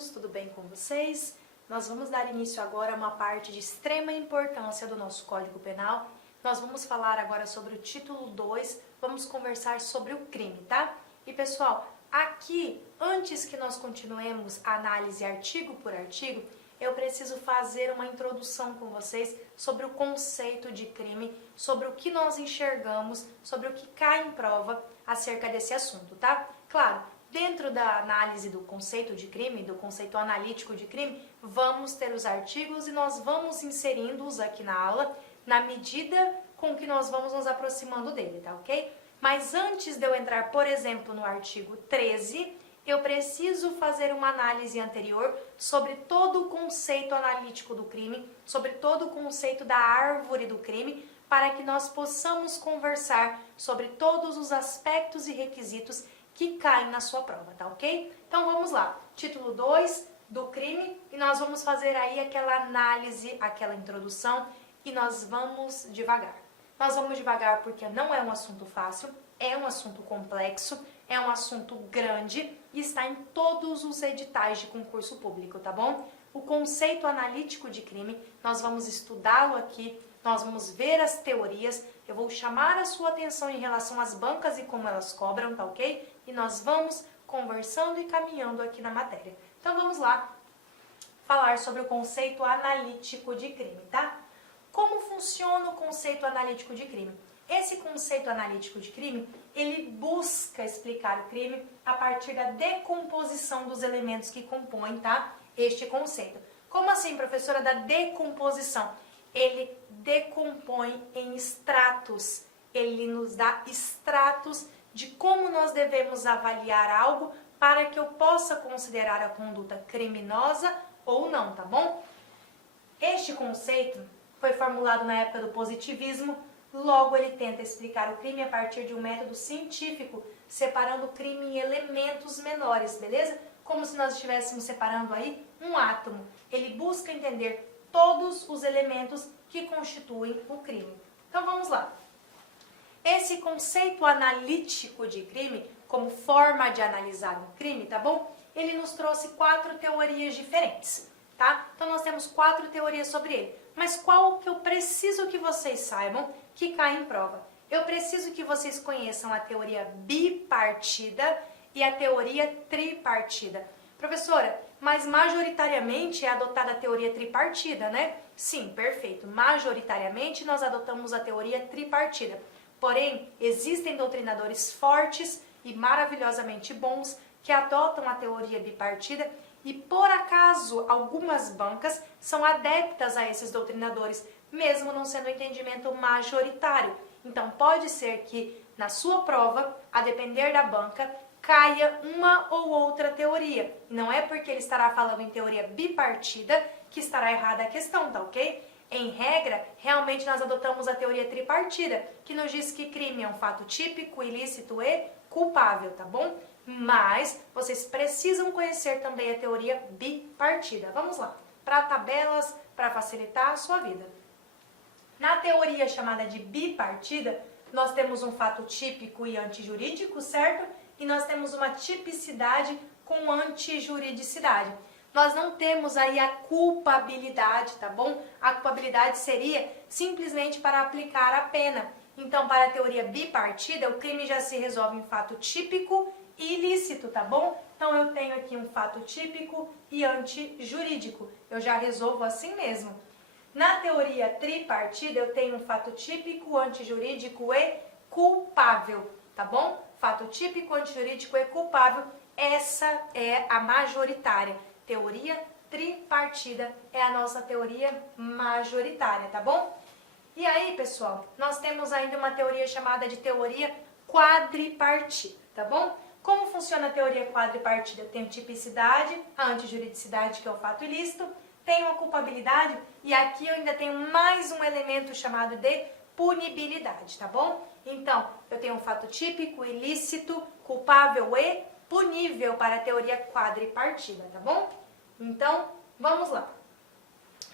todos, tudo bem com vocês? Nós vamos dar início agora a uma parte de extrema importância do nosso Código Penal. Nós vamos falar agora sobre o título 2, vamos conversar sobre o crime, tá? E pessoal, aqui, antes que nós continuemos a análise artigo por artigo, eu preciso fazer uma introdução com vocês sobre o conceito de crime, sobre o que nós enxergamos, sobre o que cai em prova acerca desse assunto, tá? Claro, dentro da análise do conceito de crime, do conceito analítico de crime, vamos ter os artigos e nós vamos inserindo-os aqui na aula, na medida com que nós vamos nos aproximando dele, tá ok? Mas antes de eu entrar, por exemplo, no artigo 13, eu preciso fazer uma análise anterior sobre todo o conceito analítico do crime, sobre todo o conceito da árvore do crime, para que nós possamos conversar sobre todos os aspectos e requisitos que caem na sua prova, tá ok? Então vamos lá, título 2 do crime, e nós vamos fazer aí aquela análise, aquela introdução, e nós vamos devagar. Nós vamos devagar porque não é um assunto fácil, é um assunto complexo, é um assunto grande e está em todos os editais de concurso público, tá bom? O conceito analítico de crime, nós vamos estudá-lo aqui, nós vamos ver as teorias, eu vou chamar a sua atenção em relação às bancas e como elas cobram, tá ok? E nós vamos conversando e caminhando aqui na matéria. Então vamos lá falar sobre o conceito analítico de crime, tá? Como funciona o conceito analítico de crime? Esse conceito analítico de crime, ele busca explicar o crime a partir da decomposição dos elementos que compõem, tá? Este conceito. Como assim, professora, da decomposição? Ele decompõe em estratos, ele nos dá estratos de como nós devemos avaliar algo para que eu possa considerar a conduta criminosa ou não, tá bom? Este conceito foi formulado na época do positivismo, logo ele tenta explicar o crime a partir de um método científico, separando o crime em elementos menores, beleza? Como se nós estivéssemos separando aí um átomo. Ele busca entender todos os elementos que constituem o crime. Então vamos lá. Esse conceito analítico de crime, como forma de analisar um crime, tá bom? Ele nos trouxe 4 teorias diferentes, tá? Então nós temos 4 teorias sobre ele. Mas qual que eu preciso que vocês saibam que cai em prova? Eu preciso que vocês conheçam a teoria bipartida e a teoria tripartida. Professora, mas majoritariamente é adotada a teoria tripartida, né? Sim, perfeito. Majoritariamente nós adotamos a teoria tripartida. Porém, existem doutrinadores fortes e maravilhosamente bons que adotam a teoria bipartida e, por acaso, algumas bancas são adeptas a esses doutrinadores, mesmo não sendo um entendimento majoritário. Então, pode ser que, na sua prova, a depender da banca, caia uma ou outra teoria. Não é porque ele estará falando em teoria bipartida que estará errada a questão, tá ok? Em regra, realmente nós adotamos a teoria tripartida, que nos diz que crime é um fato típico, ilícito e culpável, tá bom? Mas vocês precisam conhecer também a teoria bipartida. Vamos lá, para tabelas, para facilitar a sua vida. Na teoria chamada de bipartida, nós temos um fato típico e antijurídico, certo? E nós temos uma tipicidade com antijuridicidade. Nós não temos aí a culpabilidade, tá bom? A culpabilidade seria simplesmente para aplicar a pena. Então, para a teoria bipartida, o crime já se resolve em fato típico e ilícito, tá bom? Então, eu tenho aqui um fato típico e antijurídico. Eu já resolvo assim mesmo. Na teoria tripartida, eu tenho um fato típico, antijurídico e culpável, tá bom? Fato típico, antijurídico e culpável, essa é a majoritária. Teoria tripartida é a nossa teoria majoritária, tá bom? E aí, pessoal, nós temos ainda uma teoria chamada de teoria quadripartida, tá bom? Como funciona a teoria quadripartida? Tem tipicidade, a antijuridicidade, que é o fato ilícito, tem a culpabilidade, e aqui eu ainda tenho mais um elemento chamado de punibilidade, tá bom? Então, eu tenho um fato típico, ilícito, culpável e punível para a teoria quadripartida, tá bom? Então, vamos lá.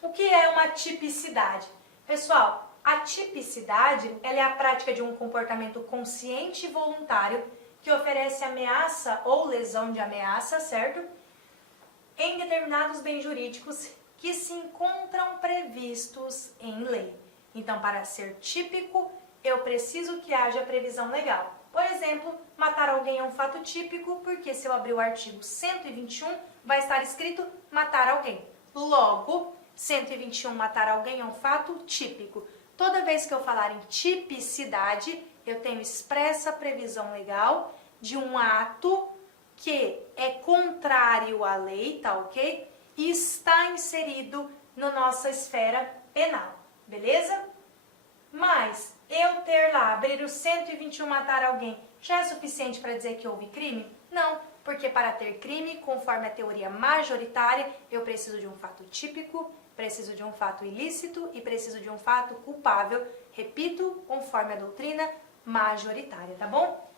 O que é uma tipicidade? Pessoal, a tipicidade ela é a prática de um comportamento consciente e voluntário que oferece ameaça ou lesão de ameaça, certo? Em determinados bens jurídicos que se encontram previstos em lei. Então, para ser típico, eu preciso que haja previsão legal. Por exemplo, matar alguém é um fato típico, porque se eu abrir o artigo 121, vai estar escrito matar alguém. Logo, 121, matar alguém é um fato típico. Toda vez que eu falar em tipicidade, eu tenho expressa previsão legal de um ato que é contrário à lei, tá ok? E está inserido na nossa esfera penal, beleza? Mas eu ter lá, abrir o 121, matar alguém, já é suficiente para dizer que houve crime? Não, porque para ter crime, conforme a teoria majoritária, eu preciso de um fato típico, preciso de um fato ilícito e preciso de um fato culpável. Repito, conforme a doutrina majoritária, tá bom?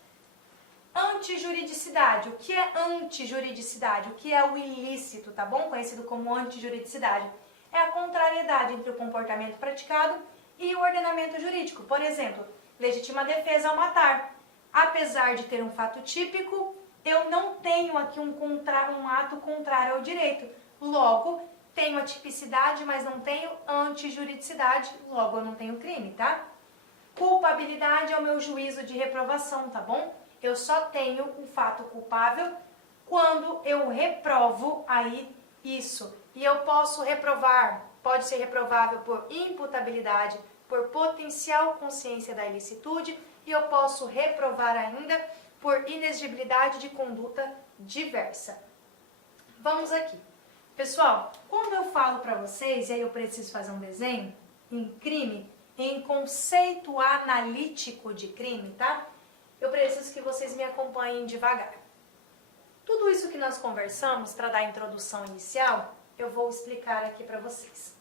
Antijuridicidade. O que é antijuridicidade? O que é o ilícito, tá bom? Conhecido como antijuridicidade. É a contrariedade entre o comportamento praticado e o ordenamento jurídico. Por exemplo, legítima defesa ao matar. Apesar de ter um fato típico, eu não tenho aqui um ato contrário ao direito. Logo, tenho a tipicidade, mas não tenho antijuridicidade. Logo, eu não tenho crime, tá? Culpabilidade é o meu juízo de reprovação, tá bom? Eu só tenho um fato culpável quando eu reprovo aí isso. E eu posso reprovar, pode ser reprovável por imputabilidade, por potencial consciência da ilicitude, e eu posso reprovar ainda por inexigibilidade de conduta diversa. Vamos aqui. Pessoal, quando eu falo para vocês, e aí eu preciso fazer um desenho, em crime, em conceito analítico de crime, tá? Eu preciso que vocês me acompanhem devagar. Tudo isso que nós conversamos, para dar a introdução inicial, eu vou explicar aqui para vocês.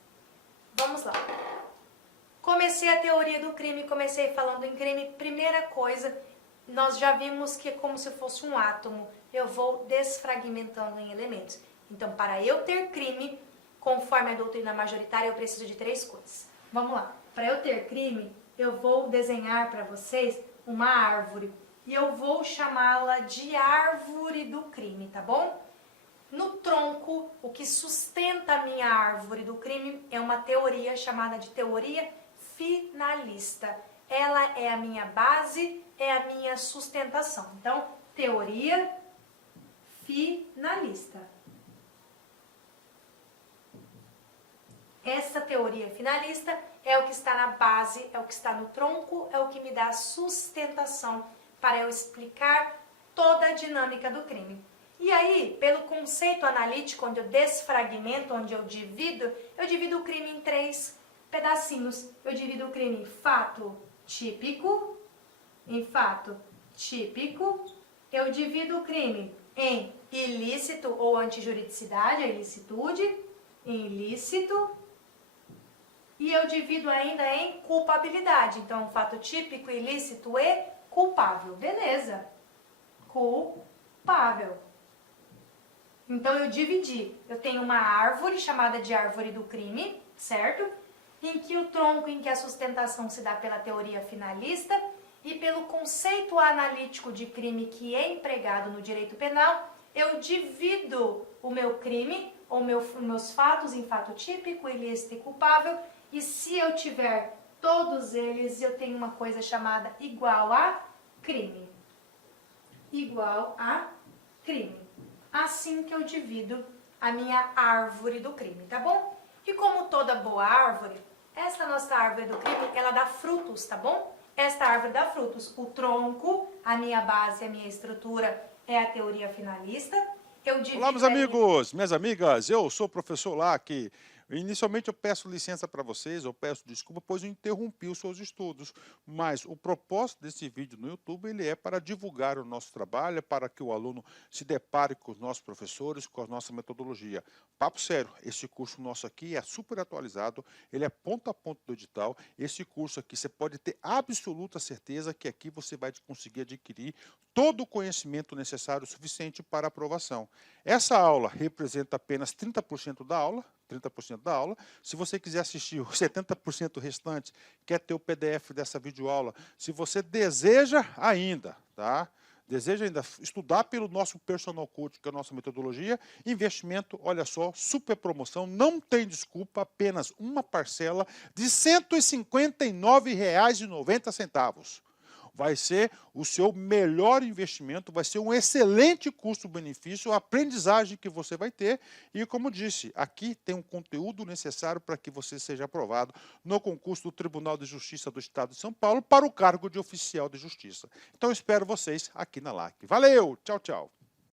Vamos lá. Comecei a teoria do crime, comecei falando em crime. Primeira coisa, nós já vimos que é como se fosse um átomo. Eu vou desfragmentando em elementos. Então, para eu ter crime, conforme a doutrina majoritária, eu preciso de 3 coisas. Vamos lá. Para eu ter crime, eu vou desenhar para vocês uma árvore. E eu vou chamá-la de árvore do crime, tá bom? No tronco, o que sustenta a minha árvore do crime é uma teoria chamada de teoria finalista. Ela é a minha base, é a minha sustentação. Então, teoria finalista. Essa teoria finalista é o que está na base, é o que está no tronco, é o que me dá sustentação para eu explicar toda a dinâmica do crime. E aí, pelo conceito analítico, onde eu desfragmento, onde eu divido o crime em 3 pedacinhos. Eu divido o crime em fato típico, eu divido o crime em ilícito ou antijuridicidade, a ilicitude, em ilícito, e eu divido ainda em culpabilidade. Então, fato típico, ilícito e culpável. Beleza. Culpável. Então, eu dividi. Eu tenho uma árvore chamada de árvore do crime, certo? Em que o tronco, em que a sustentação se dá pela teoria finalista e pelo conceito analítico de crime que é empregado no direito penal, eu divido o meu crime, ou meus fatos em fato típico, ilícito e culpável, e se eu tiver todos eles, eu tenho uma coisa chamada igual a crime. Igual a crime. Assim que eu divido a minha árvore do crime, tá bom? E como toda boa árvore, essa nossa árvore do crime, ela dá frutos, tá bom? Esta árvore dá frutos. O tronco, a minha base, a minha estrutura é a teoria finalista. Olá, meus amigos, minhas amigas, eu sou o professor Lac. Inicialmente eu peço licença para vocês, eu peço desculpa, pois eu interrompi os seus estudos, mas o propósito desse vídeo no YouTube ele é para divulgar o nosso trabalho, para que o aluno se depare com os nossos professores, com a nossa metodologia. Papo sério, esse curso nosso aqui é super atualizado, ele é ponto a ponto do edital. Esse curso aqui você pode ter absoluta certeza que aqui você vai conseguir adquirir todo o conhecimento necessário suficiente para aprovação. Essa aula representa apenas 30% da aula. Se você quiser assistir os 70% restante, quer ter o PDF dessa videoaula, se você deseja ainda, tá? Deseja ainda estudar pelo nosso personal coach, que é a nossa metodologia, investimento, olha só, super promoção, não tem desculpa, apenas uma parcela de R$ 159,90. Vai ser o seu melhor investimento, vai ser um excelente custo-benefício, a aprendizagem que você vai ter. E como disse, aqui tem um conteúdo necessário para que você seja aprovado no concurso do Tribunal de Justiça do Estado de São Paulo para o cargo de oficial de justiça. Então espero vocês aqui na LAC. Valeu, tchau, tchau.